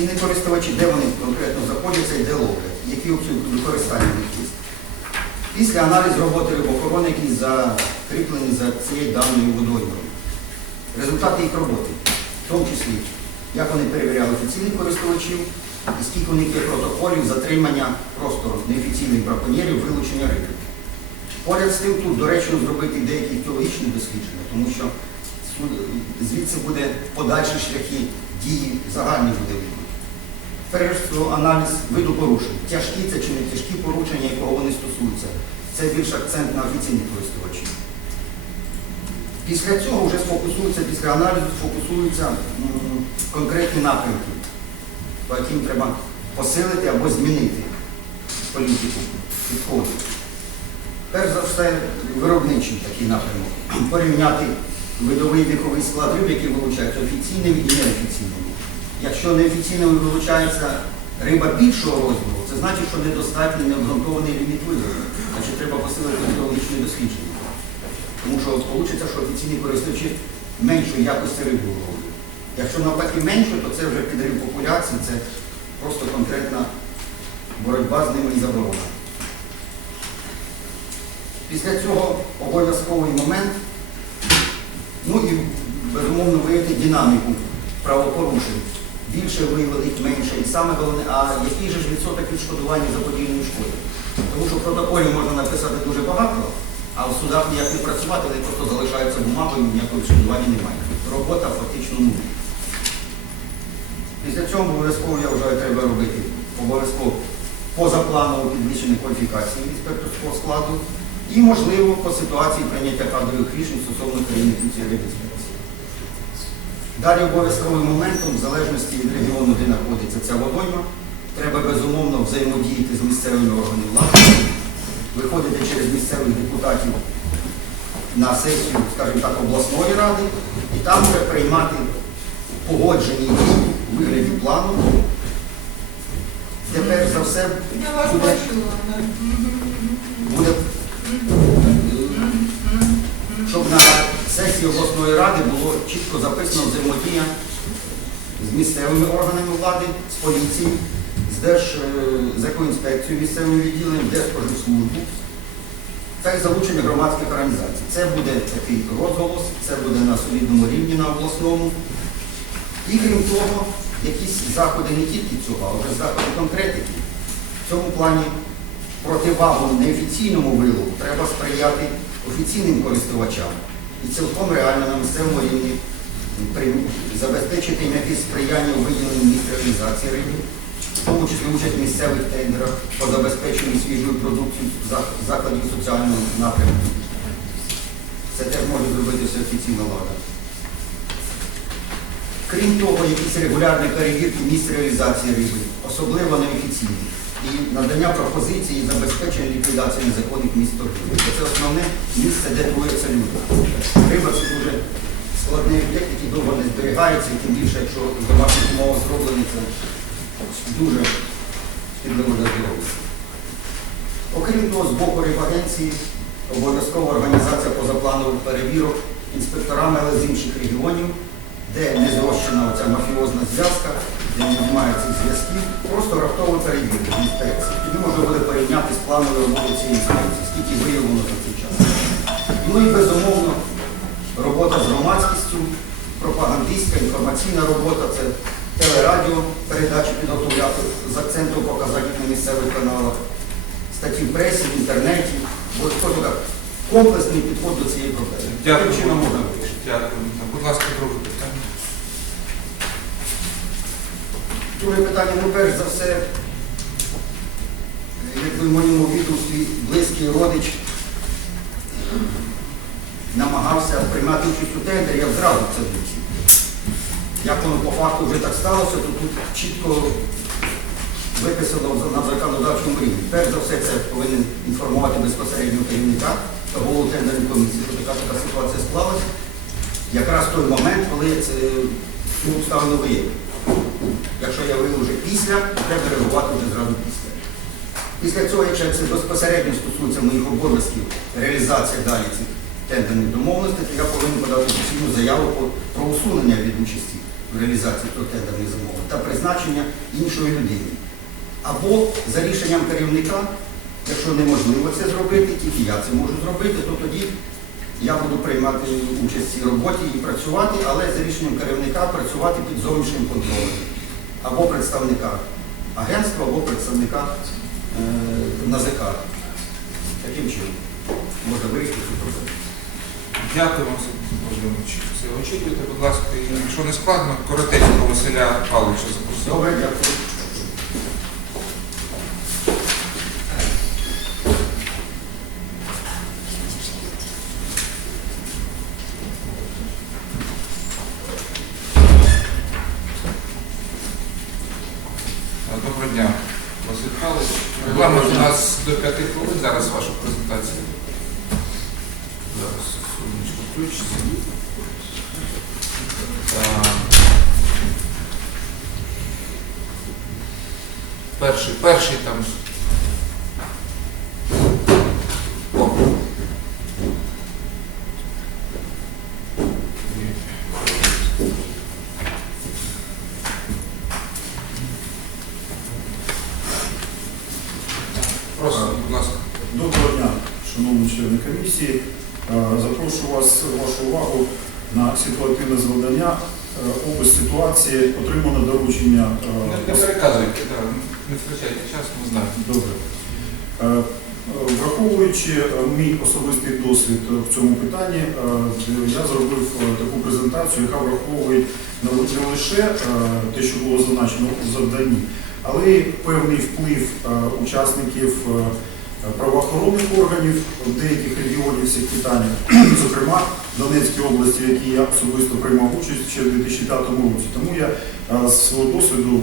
офіційні користувачі, де вони конкретно знаходяться і де ловлять, які опції використання них є. Після аналізу роботи рибохорони, які закріплені за цією даною водоймою. Результати їх роботи, в тому числі, як вони перевіряли офіційних користувачів, і скільки у них є протоколів затримання просто неофіційних браконьєрів, вилучення риби. Поряд з тим тут доречно зробити деякі теологічні дослідження, тому що звідси буде подальші шляхи дії загальні буде. Перш всього, аналіз виду порушень. Тяжкі це чи не тяжкі порушення, якого вони стосуються. Це більш акцент на офіційних користувачів. Після цього вже сфокусуються, після аналізу сфокусуються конкретні напрямки, по яким треба посилити або змінити політику підходу. Перш за все, виробничий такий напрямок. Порівняти видовий віковий склад риб, який вилучається офіційним і неофіційним. Якщо неофіційно вилучається риба більшого розміру, це значить, що недостатній необґрунтований ліміт вилову. Значить, треба посилити геологічне дослідження. Тому що вийде, що офіційні користувачі меншої якості рибу ловлять. Якщо навпаки менше, то це вже підрив популяції, це просто конкретна боротьба з ними і заборона. Після цього обов'язковий момент, ну і безумовно виявити динаміку правопорушень. Більше виявлених, менше. І саме головне, а який же ж відсоток відшкодування заподільної шкоди? Тому що в протоколі можна написати дуже багато, а в судах ніяк не працювати, вони просто залишаються бумагою, ніякого відшкодування немає. Робота фактично нуль. Після цього обов'язково я вважаю, треба робити обов'язково позапланову підвищення кваліфікації інспекторського складу і, можливо, по ситуації прийняття кадрових рішень стосовно керівників цієї. Далі обов'язковим моментом, в залежності від регіону, де знаходиться ця водойма, треба безумовно взаємодіяти з місцевими органами влади, виходити через місцевих депутатів на сесію, скажімо так, обласної ради, і там вже приймати погоджені дії у вигляді плану, де перш за все буде, буде щоб на сесії обласної ради було чітко записано взаємодія з місцевими органами влади, з поліцією, з Держзакоінспекцією місцевим відділенням, Держспоживслужбу та й залучення громадських організацій. Це буде такий розголос, це буде на солідному рівні на обласному. І крім того, якісь заходи не тільки цього, а вже заходи конкретики. В цьому плані противагу неофіційному вилову треба сприяти офіційним користувачам і цілком реально на місцевому рівні забезпечити їм сприяння у виділенні місць реалізації риби, в тому числі участь в місцевих тендерах по забезпеченню свіжою продукцією закладів соціального напрямку. Це теж може зробити все офіційна влада. Крім того, якісь регулярні перевірки місць реалізації риби, особливо неофіційні, і надання пропозицій і забезпечення ліквідації незаконних місць торгівлі. Це основне місце, де творяться люди. Риба це дуже складний об'єкт, який довго не зберігається, і тим більше, якщо в домашніх умовах зроблені, це дуже шкідливо для здоров'я. Окрім того, з боку рибагенції обов'язкова організація позапланових перевірок інспекторами, але з інших регіонів, де не зрощена оця мафіозна зв'язка, де немає цих зв'язків, просто раптово перевірки інспекції. Тоді можна буде порівняти з плановою роботою цієї інспекції, скільки виявлено за цей час. Ну і безумовно, робота з громадськістю, пропагандистська, інформаційна робота, це телерадіо, передачі підготовляти з акцентом показати на місцевих каналах, статті в пресі, в інтернеті, скажу так, комплексний підход до цієї проблеми. Дякую. Дякую. Будь ласка, друге питання. Друге питання, ну перш за все, е, якби в моєму відомстві близький родич намагався приймати участь у тендері, я зразу це вивчив. Як воно по факту вже так сталося, то тут чітко виписано на законодавчому рівні. Перш за все, це повинен інформувати безпосередньо керівника та голову тендерної комісії, що така така ситуація склалася. Якраз той момент, коли цю обставину виявив. Якщо я виявив вже після, треба реагувати вже зразу після. Після цього, якщо це безпосередньо стосується моїх обов'язків, реалізація далі цих тендерних домовленостей, то я повинен подати офіційну заяву про усунення від участі в реалізації того тендерних замовлень та призначення іншої людини. Або за рішенням керівника, якщо неможливо це зробити, тільки я це можу зробити, то тоді я буду приймати участь в цій роботі і працювати, але за рішенням керівника працювати під зовнішнім контролем. Або представника агентства, або представника е, НАЗК. Таким чином можна вирішити цю проблему. Дякую вам це очікуйте, будь ласка, і якщо не складно, коротенько Василя Павловича запросив. Добре, дякую. Доброго дня, Василь Павлович. Регламент у нас до 5 хвилин. Зараз ваша презентація. Зараз хвилиночку включиться. Так. Перший, перший там. О. Будь ласка. Доброго дня, шановні члени комісії. Е, Запрошую вас вашу увагу на ситуативне завдання. Е, Опис ситуації отримано доручення. е, Не, переказуйте, не втрачайте час, ми знаємо. Добре. Е, е, Враховуючи е, мій особистий досвід е, в цьому питанні, е, я зробив е, таку презентацію, яка враховує не лише е, те, що було зазначено у завданні, але й певний вплив е, учасників е, правоохоронних органів деяких регіонів цих питаннях, зокрема Донецькій області, в якій я особисто приймав участь ще в 2005 році. Тому я е, з свого досвіду,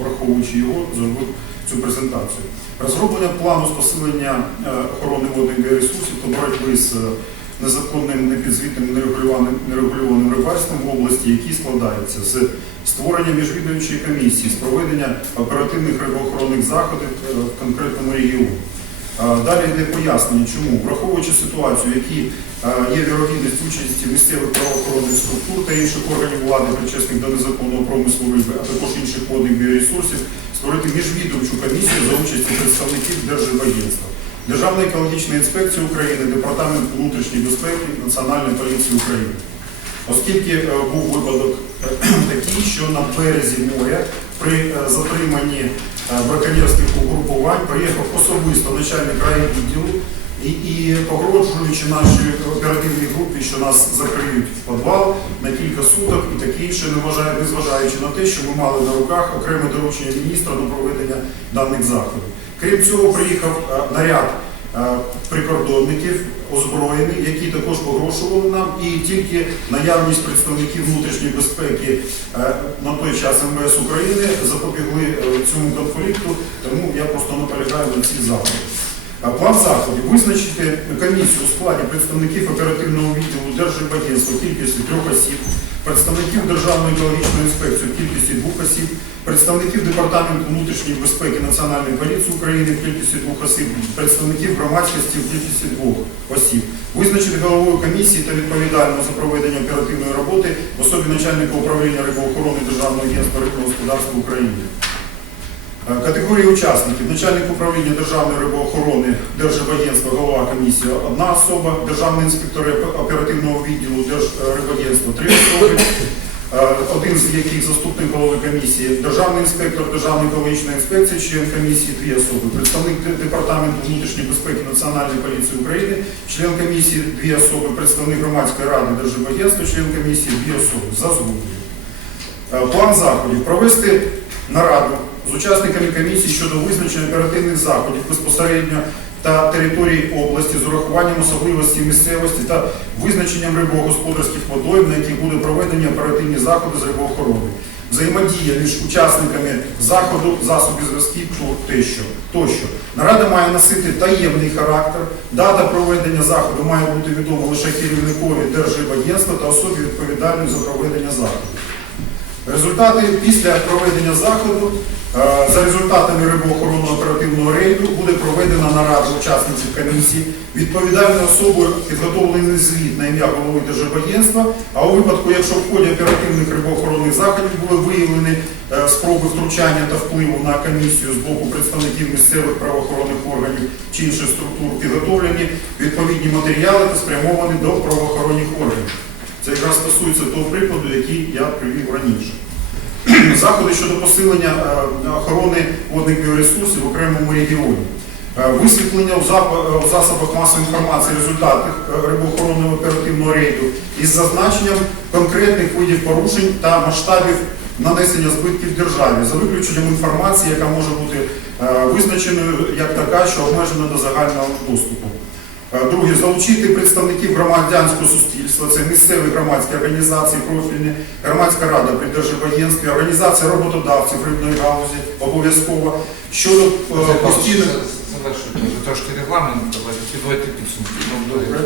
враховуючи його, зробив цю презентацію. Розроблення плану з посилення охорони водних біоресурсів та боротьби з незаконним, непідзвітним, нерегулюваним, нерегульованим рибальством в області, який складається з створення міжвідомчої комісії з проведення оперативних рибоохоронних заходів е, в конкретному регіоні. Далі йде пояснення, чому, враховуючи ситуацію, в якій е, є вірогідність участі місцевих правоохоронних структур та інших органів влади, причесних до незаконного промислу риби, а також інших водних біоресурсів, створити міжвідомчу комісію за участі представників Держрибагентства, Державної екологічної інспекції України, Департаменту внутрішньої безпеки, Національної поліції України. Оскільки е, був випадок такий, що на березі моря при е, затриманні е, браконьєрських угрупувань приїхав особисто начальник райвідділу і, і погрожуючи нашій оперативній групі, що нас закриють в підвал на кілька суток і таке інше, незважаючи на те, що ми мали на руках окреме доручення міністра до проведення даних заходів. Крім цього, приїхав е, наряд е, прикордонників озброєних, які також погрошували нам, і тільки наявність представників внутрішньої безпеки е, на той час МВС України запобігли цьому конфлікту, тому я просто наполягаю на ці заходи. План заходів визначити комісію у складі представників оперативного відділу Держрибагентства в кількості трьох осіб, представників Державної екологічної інспекції кількості двох осіб, представників Департаменту внутрішньої безпеки Національної поліції України в кількості двох осіб, представників громадськості в кількості двох осіб. Визначити головою комісії та відповідального за проведення оперативної роботи в особі начальника управління рибоохорони Державного агентства господарства України. Е, Категорії учасників. Начальник управління Державної рибоохорони Держрибагентства, голова комісії – одна особа, державний інспектор оперативного відділу Держрибагентства – три особи, е, один з яких заступник голови комісії, державний інспектор Державної екологічної інспекції, член комісії – дві особи, представник Департаменту внутрішньої безпеки Національної поліції України, член комісії – дві особи, представник громадської ради Держрибагентства, член комісії – дві особи. За згодою. Е, План заходів провести нараду з учасниками комісії щодо визначення оперативних заходів безпосередньо та території області з урахуванням особливостей місцевості та визначенням рибогосподарських водойм, на яких буде проведені оперативні заходи з рибоохорони. Взаємодія між учасниками заходу, засобів зв'язків то- тощо. тощо. Нарада має носити таємний характер. Дата проведення заходу має бути відома лише керівникові Держрибагентства та особі відповідальної за проведення заходу. Результати після проведення заходу е, за результатами рибоохоронного оперативного рейду буде проведена нарада учасників комісії. Відповідальною особою підготовлений звіт на ім'я голови Держибагентства, а у випадку, якщо в ході оперативних рибоохоронних заходів були виявлені е, спроби втручання та впливу на комісію з боку представників місцевих правоохоронних органів чи інших структур, підготовлені відповідні матеріали та спрямовані до правоохоронних органів. Це якраз стосується того прикладу, який я привів раніше. Заходи щодо посилення е, охорони водних біоресурсів в окремому регіоні. Е, Висвітлення у засобах масової інформації результатів е, рибоохоронного оперативного рейду із зазначенням конкретних видів порушень та масштабів нанесення збитків державі за виключенням інформації, яка може бути е, визначеною як така, що обмежена до загального доступу. Е, Друге, залучити представників громадянського суспільства, це місцеві громадські організації, профільні, громадська рада при держвоєнстві, організація роботодавців рибної галузі обов'язково щодо е, постійних. Завершуйте трошки регламент, давайте підсумки. Ну, Добре.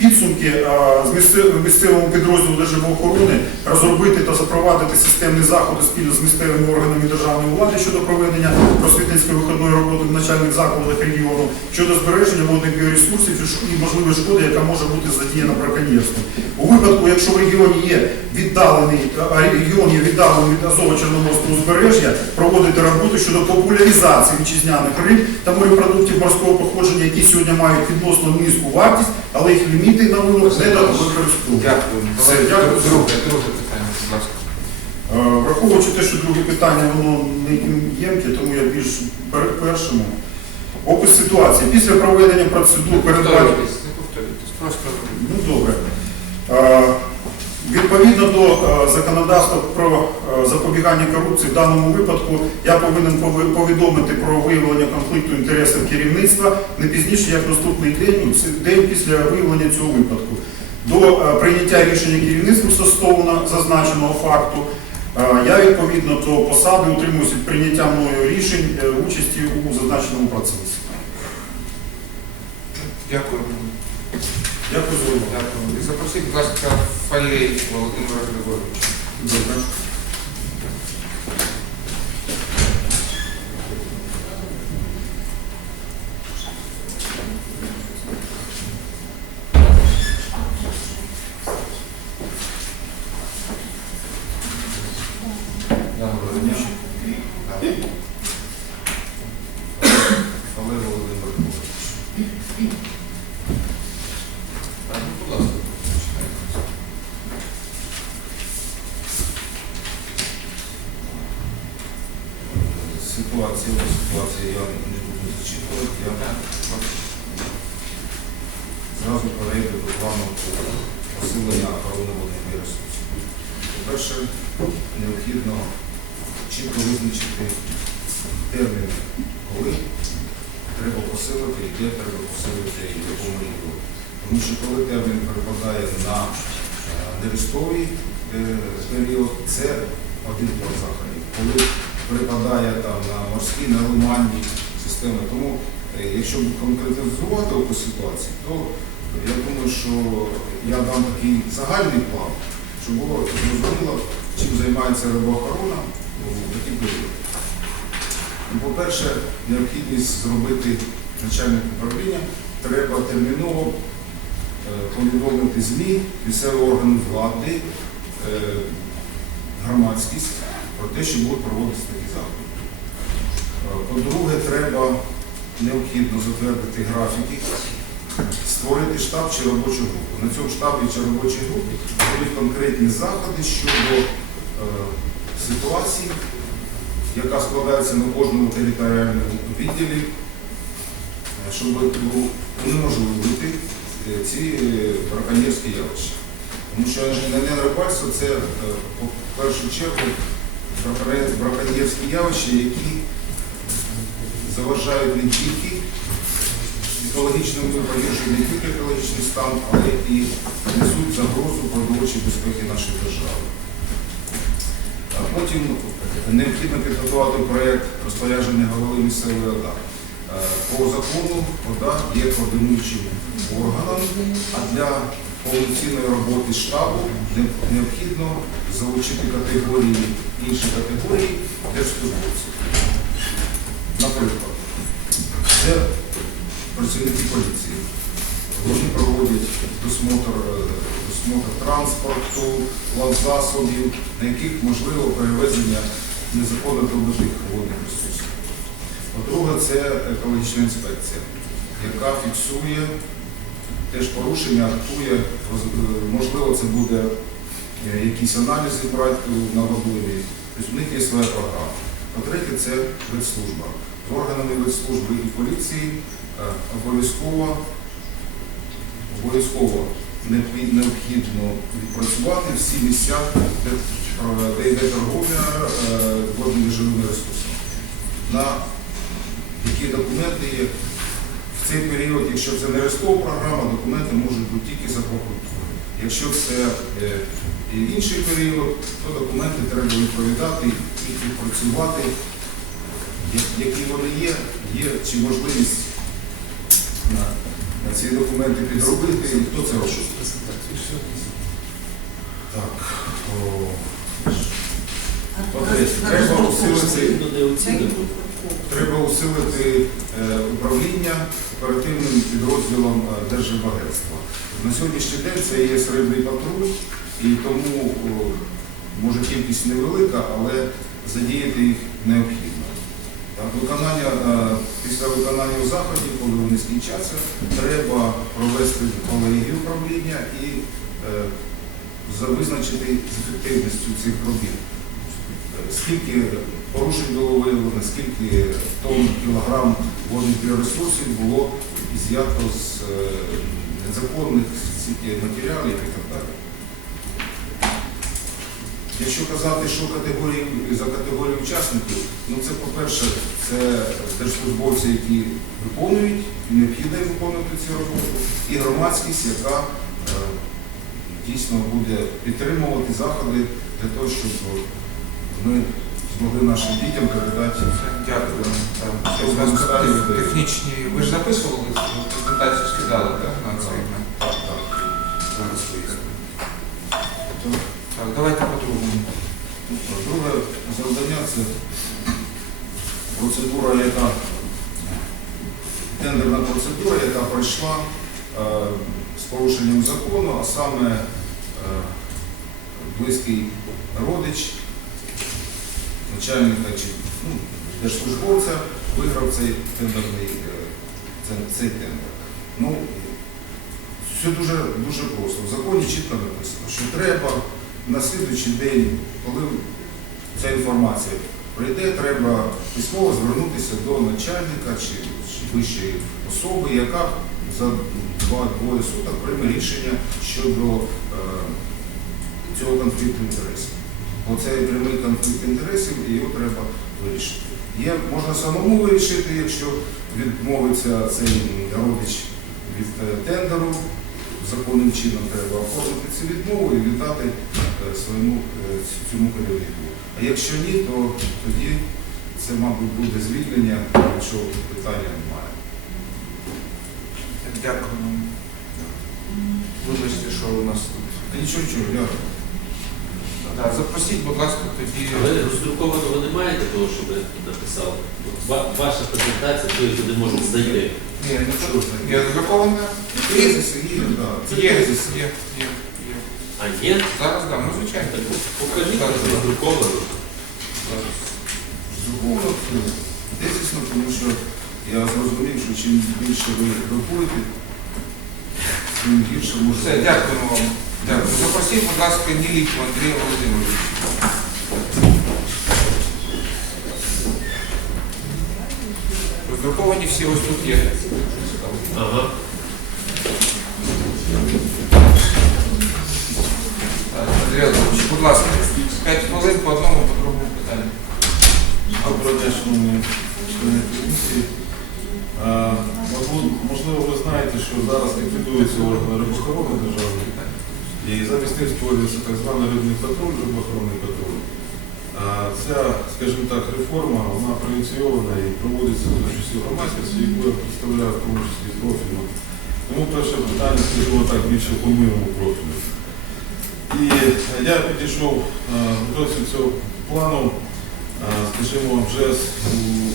Е, підсумки е, з місце- місцевому підрозділу Державоохорони розробити та запровадити системні заходи спільно з місцевими органами державної влади щодо проведення просвітницької виходної роботи в начальних закладах регіону щодо збереження водних біоресурсів і можливої шкоди, яка може бути задіяна браконьєрством. У випадку, якщо в регіоні є віддалений а регіон є віддалений від Азово-Чорноморського узбережжя, проводити роботу щодо популяризації вітчизняних риб та морепродуктів морського походження, які сьогодні мають відносно низьку вартість, але їх ліміти на вимог, не використовують. Дякую. Друге, друге питання, будь ласка. Е, Враховуючи те, що друге питання воно не ємке, тому я більш перед першому. Опис ситуації. Після проведення процедур передбачення... Повторюйтесь, не повторюйтесь. Просто Ну добре. Відповідно до е, законодавства про е, запобігання корупції, в даному випадку я повинен повідомити про виявлення конфлікту інтересів керівництва не пізніше, як наступний день, день після виявлення цього випадку. До е, прийняття рішення керівництвом стосовно зазначеного факту, я відповідно до посади утримуюся від прийняття мною рішень участі у зазначеному процесі. дякую. Дякую за увагу. Дякую. І запросіть, будь ласка, Фалей Володимира Григоровича. Добре. Доброго дня. Фалей Володимир Григорович. Так, ну, будь ласка, починайте. Ситуація, ну, ситуація я не буду зачитувати. Я Так, прошу. зразу перейду до плану посилення охорони водних ресурсів. По-перше, необхідно чітко визначити терміни, коли треба посилити і де треба посилити і в якому регіоні. Тому що коли термін на е, е, період, це один план заходів. Коли припадає там на морські, на лиманні системи. Тому, е, якщо конкретизувати по ситуації, то я думаю, що я дам такий загальний план, щоб було зрозуміло, чим займається рибоохорона у такий період. Ну, По-перше, необхідність зробити начальник управління, треба терміново повідомити ЗМІ, місцеві органи влади, е, громадськість про те, що будуть проводитися такі заходи. Е, По-друге, треба необхідно затвердити графіки, створити штаб чи робочу групу. На цьому штабі чи робочій групі будуть конкретні заходи щодо е, ситуації, яка складається на кожному територіальному відділі, е, щоб унеможливити е, ці е, браконьєрські явища. Тому що рибальство це е, в першу чергу браконьєрські явища, які заважають не тільки екологічному погіршенню, не тільки екологічний стан, але і несуть загрозу продовольчої безпеки нашої держави. А Потім необхідно підготувати проєкт розпорядження голови місцевої ОДА. Е, По закону ОДА є координуючим органом, а для повноцінної роботи штабу необхідно залучити категорії, інші категорії держслужбовців. Наприклад, це працівники поліції. Вони проводять досмотр, е, досмотр транспорту, засобів, на яких можливо перевезення незаконно добутих водних ресурсів. По-друге, це екологічна інспекція, яка фіксує теж порушення, актує, е, можливо, це буде е, якісь аналізи брати на важливі. Тобто в них є своя програма. По-третє, це ветслужба. З органами ветслужби і поліції е, обов'язково обов'язково необхідно відпрацювати всі місця, де, йде торговля водними живими ресурсами. Які документи є в цей період, якщо це не рестова програма, документи можуть бути тільки за прокуратурою. Якщо це е, інший період, то документи треба відповідати і відпрацювати, які вони є, є чи можливість на, на ці документи підробити, і хто це робить. Так. Треба усилити Треба усилити е, управління оперативним підрозділом е, Держбагатства. На сьогоднішній день це є середній патруль, і тому може кількість невелика, але задіяти їх необхідно. Виконання, е, після виконання заходів, коли вони скінчаться, треба провести колегію управління і визначити з ефективністю цих робіт. Скільки порушень було виявлено, скільки тонн кілограм водних біоресурсів було з'ято з е, незаконних матеріалів і так далі. Якщо казати, що категорії за категорію учасників, ну це по-перше, це держслужбовці, які виконують необхідно виконувати цю роботу, і громадськість, яка е, дійсно буде підтримувати заходи для того, щоб ми змогли нашим дітям передати. Дякую. Так? Технічні. Ви ж записували презентацію скидали, так? На цей Так, зараз вияснимо. Так, давайте по-другому. Друге завдання це процедура, яка тендерна процедура, яка пройшла е, з порушенням закону, а саме е, близький родич начальника чи ну, держслужбовця виграв цей тендерний е, цей тендер. Ну, все дуже, дуже просто. В законі чітко написано, що треба на слідуючий день, коли ця інформація прийде, треба письмово звернутися до начальника чи, чи вищої особи, яка за два-двоє суток прийме рішення щодо е, цього конфлікту інтересів. Оцей прямий конфлікт інтересів, і його треба вирішити. Є, можна самому вирішити, якщо відмовиться цей родич від е, тендеру, законним чином треба оформити цю відмову і віддати е, своєму е, цьому керівнику. А якщо ні, то тоді це, мабуть, буде звільнення, якщо питання немає. Дякую. Вибачте, що у нас тут. Та нічого, нічого, дякую. Да, запросіть, будь ласка, тоді. Ви роздрукованого немає для того, щоб написав? Ва- Ваша презентація, то люди можуть знайти. Ні, не що Є розрахована? Є, Є, є, є, є. А є? Зараз, так, ну звичайно. Так покажіть Зараз, зараз, роздруковано. Зраховано тезисно, тому що я зрозумів, що чим більше ви друкуєте, тим гірше може Все, дякуємо вам. Дякую. Запросіть, будь ласка, Ніліпу Андрія Володимировича. Роздруковані всі ось тут є. Ага. Так, Андрій Володимирович, будь ласка, 5 хвилин по одному, по другому питанню. Доброго дня, шановні члени комісії. А, мабуть, Можливо, ви знаєте, що зараз ліквідуються органи рибохорони державної, І замість них створюється так званий рибний патруль, рибохоронний патруль. А Ця, скажімо так, реформа, вона проініційована і проводиться за часів громадськості, яку я представляю в тому числі профільну Тому перше питання, скажімо так, більше по моєму профілю. І я підійшов е, до цього плану, скажімо, вже з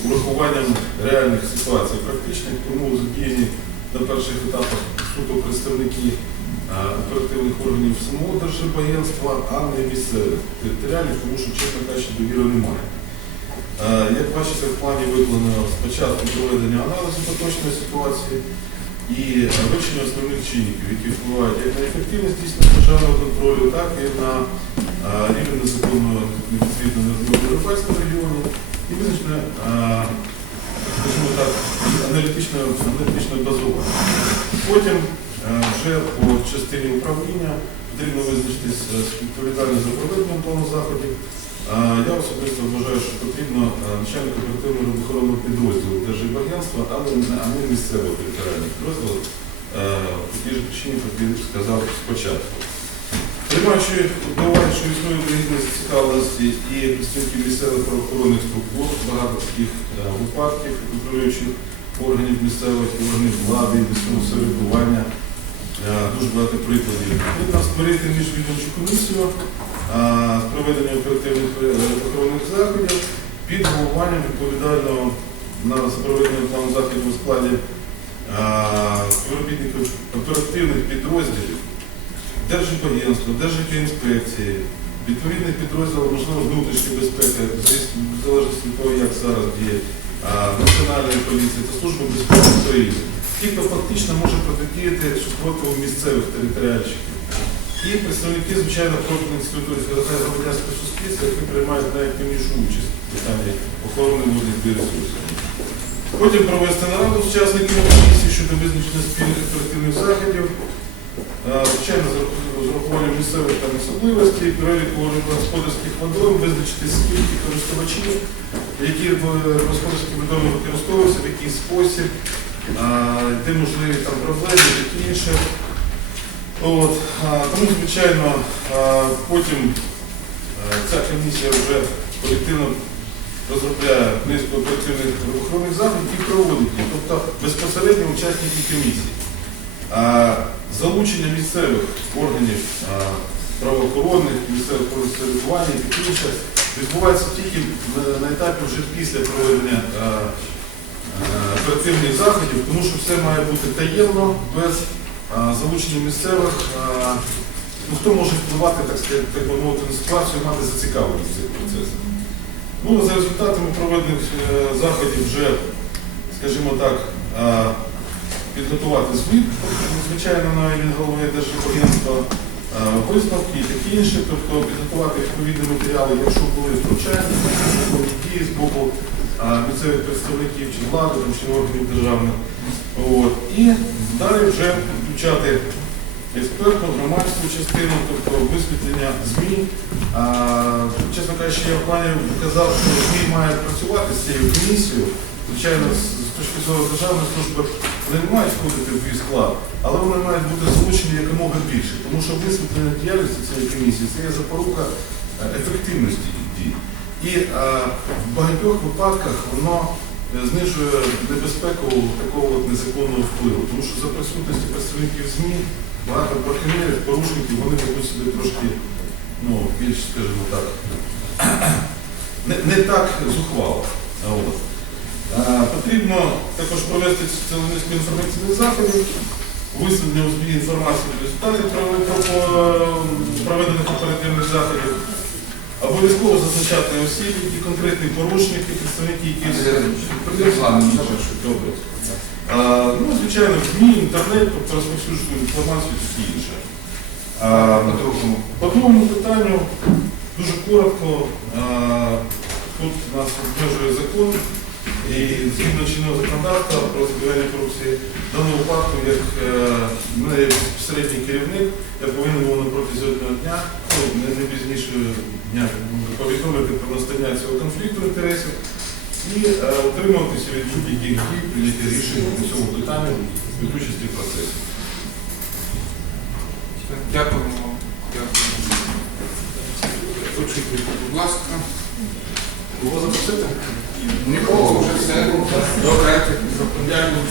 урахуванням реальних ситуацій практичних, тому задіяні на перших етапах суто представники оперативних органів самого Держбагентства, а не місцевих територіальних, тому що, чесно кажучи, довіри немає. Е, Як бачите, в плані виконано спочатку проведення аналізу поточної ситуації і вивчення основних чинників, які впливають як на ефективність дійсного державного контролю, так і на е, рівень незаконного відповідного в Європейському регіоні і е, аналітичного аналітичного базування. Потім е, вже по частині управління потрібно визначитись е, з відповідальністю за проведення плану заходів. Е, Я особисто вважаю, що потрібно е, начальник оперативного рибохоронного підрозділу не, а не місцевого територіального підрозділу, е, по тій ж причині, як я сказав спочатку. Приймаючи до уваги, що існує вигідність цікавості і представників місцевих правоохоронних структур, багато таких е, випадків контролюючих органів місцевих органів влади, місцевого самоврядування, е, дуже багато прикладів. Потрібно створити міжвідомчу комісію з проведення оперативних е, охоронних заходів під головуванням відповідального на проведення плану заходів у складі співробітників оперативних підрозділів, Держагентства, Держекоінспекції, відповідних підрозділів, можливо, внутрішньої безпеки, в залежності від того, як зараз діє Національної поліції та Служби безпеки України. Ті, хто фактично може протидіяти супротиву місцевих територіальщиків. І представники, звичайно, профільних інститутів громадянського суспільства, які приймають найактивнішу участь в питанні охорони водних ресурсів. Потім провести нараду з учасниками комісії щодо визначення спільних оперативних заходів, Е, Звичайно, з урахуванням місцевих там особливостей, переліку господарських водойм, визначити скільки користувачів, які в господарські водойми використовуються, в який спосіб, де можливі там проблеми, таке інше. От. Тому, звичайно, потім е, ця комісія вже колективно розробляє низку оперативних правоохоронних заходів і проводить їх, тобто безпосередньо учасники комісії. Залучення місцевих органів правоохоронних, місцевих органів і таке інше відбувається тільки на, етапі вже після проведення оперативних заходів, тому що все має бути таємно, без залучення місцевих. Ну, хто може впливати, так сказати, так мовити, на ситуацію, мати зацікавленість цих процесах. Ну, за результатами проведених е, заходів вже, скажімо так, підготувати звіт, звичайно, на голови Держагентства, висновки і таке інше, тобто підготувати відповідні матеріали, якщо були втручання, дії з боку місцевих представників чи влади, чи органів державних. От. І далі вже включати експертну, громадську частину, тобто висвітлення ЗМІ. А, чесно кажучи, я в плані казав, що ЗМІ мають працювати з цією комісією. Звичайно, з з точки зору державної служби вони не мають входити в її склад, але вони мають бути залучені якомога більше, тому що висвітлення діяльності цієї комісії це є запорука е, ефективності дій. І е, в багатьох випадках воно е, знижує небезпеку такого от незаконного впливу, тому що за присутності представників ЗМІ багато браконьєрів, порушників, вони ведуть себе трошки ну, більш, скажімо так, не, не так зухвало. От. Е, Потрібно також провести цілу низку інформаційних заходів, висвітлення у ЗМІ інформації про результати проведених оперативних заходів, обов'язково зазначати осіб, які конкретні порушники, представники, які Добре. Ну, звичайно, в ЗМІ, інтернет, тобто розповсюджувати інформацію і інше. По другому. питанню, дуже коротко, тут нас обмежує закон і згідно чинного законодавства про запобігання корупції, в даному випадку, як е, безпосередній керівник, я повинен був на протязі одного дня, не, пізніше дня, повідомити про настання цього конфлікту інтересів і е, утримуватися від будь-яких дій, прийняття рішень по цьому питанню від участі в процесі. Дякуємо вам. Дякуємо. Очікуйте, будь ласка. Кого запросити? Нікого вже все. Добре. Дякую.